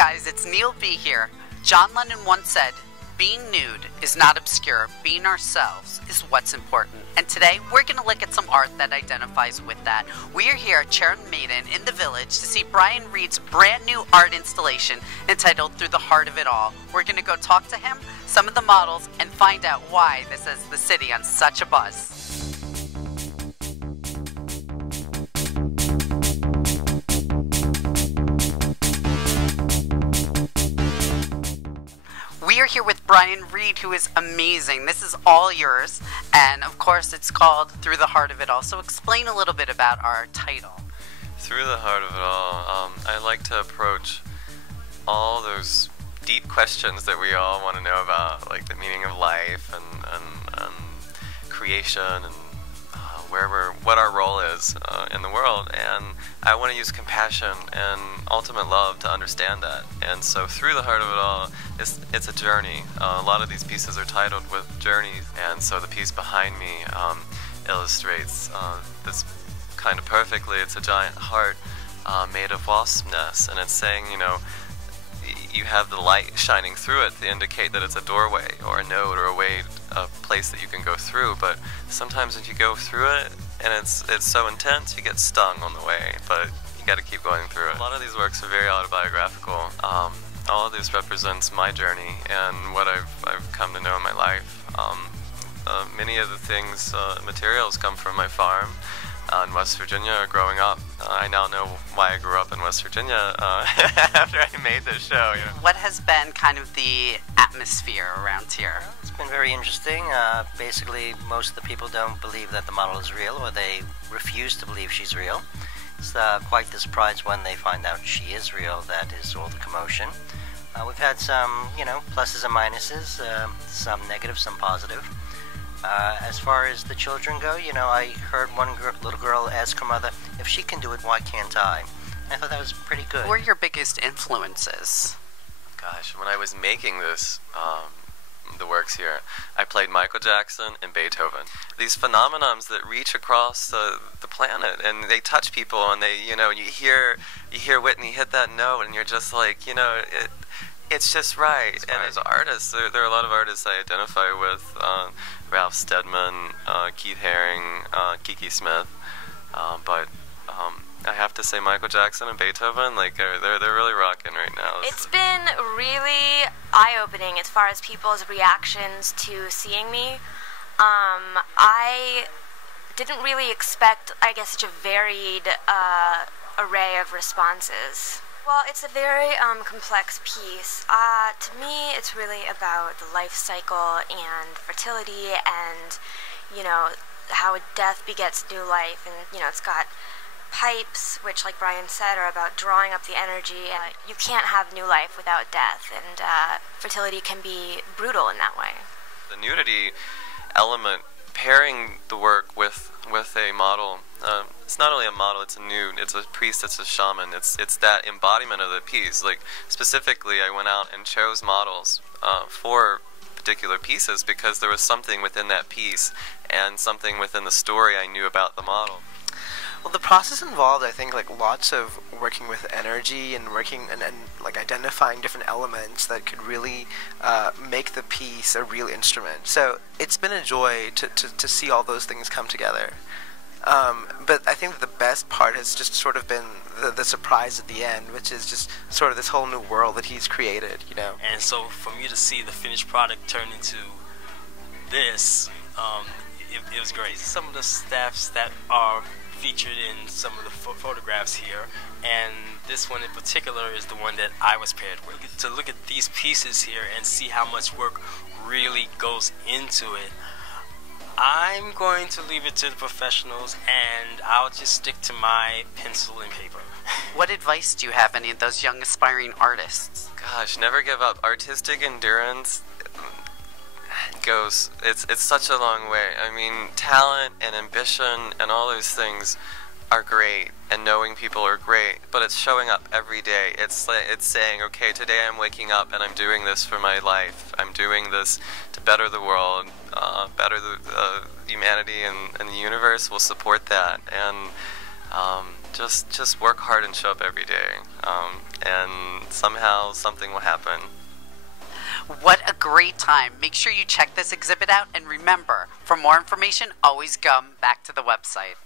guys, it's Neal B here. John Lennon once said, being nude is not obscure, being ourselves is what's important. And today, we're going to look at some art that identifies with that. We are here at Chair and Maiden in the Village to see Brian Reed's brand new art installation entitled Through the Heart of It All. We're going to go talk to him, some of the models, and find out why this has the city on such a buzz. We are here with Brian Reed, who is amazing. This is all yours, and of course it's called Through the Heart of It All. So explain a little bit about our title. Through the Heart of It All, I like to approach all those deep questions that we all want to know about, like the meaning of life and creation and what our role is in the world, and I want to use compassion and ultimate love to understand that. And so Through the Heart of It All, it's a journey. A lot of these pieces are titled with journeys, and so the piece behind me illustrates this kind of perfectly. It's a giant heart made of wasp nests, and it's saying, you know, you have the light shining through it to indicate that it's a doorway or a node or a place that you can go through. But sometimes if you go through it and it's so intense, you get stung on the way, but you got to keep going through it. A lot of these works are very autobiographical. All of this represents my journey and what I've come to know in my life. Many of the things, materials come from my farm in West Virginia growing up. I now know why I grew up in West Virginia after I made this show. You know. What has been kind of the atmosphere around here? It's been very interesting. Basically, most of the people don't believe that the model is real, or they refuse to believe she's real. It's quite the surprise when they find out she is real. That is all the commotion. We've had some, pluses and minuses, some negative, some positive. As far as the children go, I heard one little girl ask her mother, if she can do it, why can't I? And I thought that was pretty good. Who are your biggest influences? Gosh, when I was making this, the works here, I played Michael Jackson and Beethoven. These phenomenons that reach across the planet, and they touch people, and they, you hear Whitney hit that note, and you're just like, it's just right. And as artists, there are a lot of artists I identify with. Ralph Steadman, Keith Haring, Kiki Smith. But I have to say Michael Jackson and Beethoven, they're really rocking right now. It's been really eye-opening as far as people's reactions to seeing me. I didn't really expect, such a varied array of responses. Well, it's a very complex piece. To me, it's really about the life cycle and fertility and, how death begets new life. And, it's got pipes, which, like Brian said, are about drawing up the energy. You can't have new life without death, and fertility can be brutal in that way. The nudity element, pairing the work with a model, it's not only a model, it's a nude, it's a priest, it's a shaman, it's that embodiment of the piece. Like, specifically, I went out and chose models for particular pieces because there was something within that piece and something within the story I knew about the model. Well, the process involved, I think, lots of working with energy and working and identifying different elements that could really make the piece a real instrument. So it's been a joy to see all those things come together. But I think the best part has just sort of been the surprise at the end, which is just sort of this whole new world that he's created, And so for me to see the finished product turn into this, it was great. Some of the staffs that are featured in some of the photographs here, and this one in particular is the one that I was paired with. To look at these pieces here and see how much work really goes into it, I'm going to leave it to the professionals, and I'll just stick to my pencil and paper. What advice do you have any of those young aspiring artists? Gosh, never give up. Artistic endurance goes, it's such a long way. I mean, talent and ambition and all those things are great, and knowing people are great, but it's showing up every day. It's saying, okay, today I'm waking up and I'm doing this for my life. I'm doing this to better the world, better the humanity, and the universe will support that. And just work hard and show up every day, and somehow something will happen. What a great time. Make sure you check this exhibit out, and remember, for more information, always come back to the website.